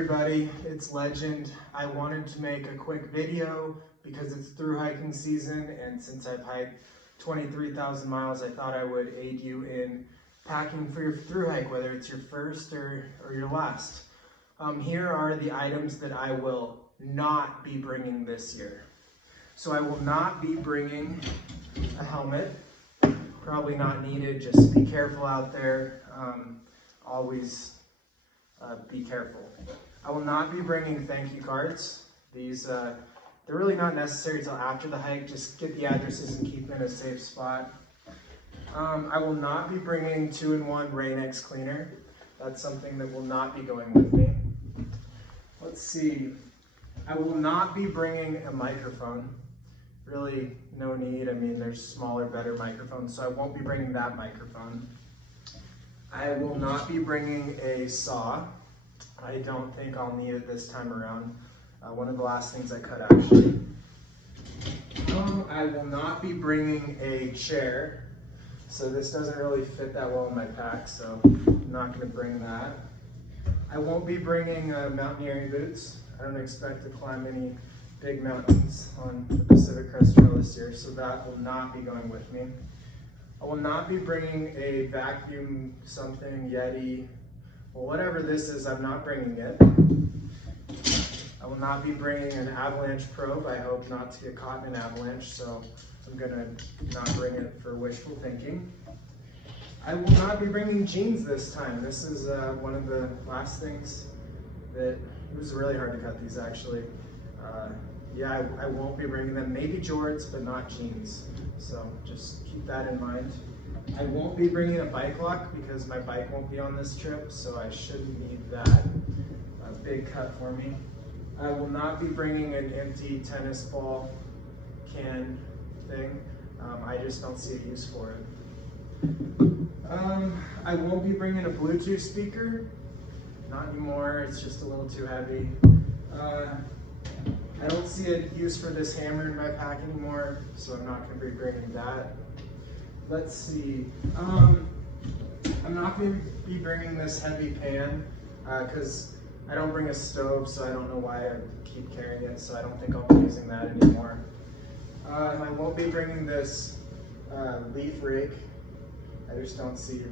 everybody, it's Legend. I wanted to make a quick video because it's through hiking season, and since I've hiked 23,000 miles, I thought I would aid you in packing for your through hike, whether it's your first or your last. Here are the items that I will not be bringing this year. So I will not be bringing a helmet, probably not needed, just be careful out there, always be careful. I will not be bringing thank you cards. These, they're really not necessary until after the hike, just get the addresses and keep them in a safe spot. I will not be bringing 2-in-1 RainX cleaner. That's something that will not be going with me. Let's see, I will not be bringing a microphone. Really no need. I mean, there's smaller, better microphones, so I won't be bringing that microphone. I will not be bringing a saw. I don't think I'll need it this time around. One of the last things I cut, actually. I will not be bringing a chair. So this doesn't really fit that well in my pack, so I'm not going to bring that. I won't be bringing mountaineering boots. I don't expect to climb any big mountains on the Pacific Crest Trail this year, so that will not be going with me. I will not be bringing a vacuum something, Yeti, well, whatever this is, I'm not bringing it. I will not be bringing an avalanche probe. I hope not to get caught in an avalanche, so I'm gonna not bring it for wishful thinking. I will not be bringing jeans this time. This is one of the last things that, it was really hard to cut these actually. Yeah, I won't be bringing them. Maybe jorts, but not jeans. So just keep that in mind. I won't be bringing a bike lock because my bike won't be on this trip, so I shouldn't need that. A big cut for me. I will not be bringing an empty tennis ball can thing. I just don't see a use for it. I won't be bringing a Bluetooth speaker. Not anymore, it's just a little too heavy. I don't see a use for this hammer in my pack anymore, so I'm not going to be bringing that. Let's see. I'm not going to be bringing this heavy pan because I don't bring a stove, so I don't know why I keep carrying it, so I don't think I'll be using that anymore. And I won't be bringing this leaf rake. I just don't see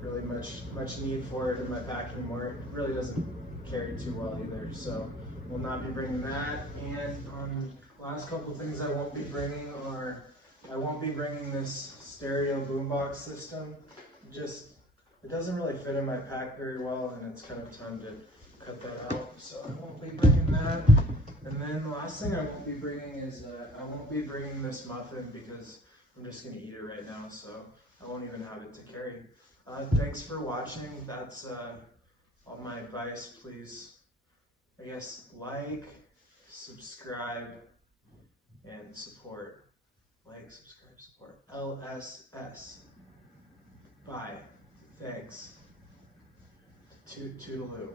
really much need for it in my pack anymore. It really doesn't carry too well either, so will not be bringing that. And last couple things I won't be bringing are, I won't be bringing this stereo boombox system. It doesn't really fit in my pack very well, and it's kind of time to cut that out, so I won't be bringing that. And then the last thing I won't be bringing is, I won't be bringing this muffin because I'm just going to eat it right now, so I won't even have it to carry. Thanks for watching. That's all my advice. Please, I guess, like, subscribe, and support. Like, subscribe, support. LSS. Bye. Thanks. Toodaloo.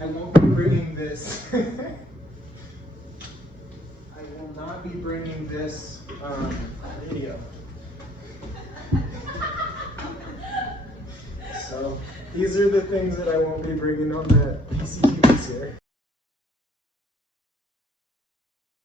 I won't be bringing this. I will not be bringing this video. So these are the things that I won't be bringing on the PCT this year.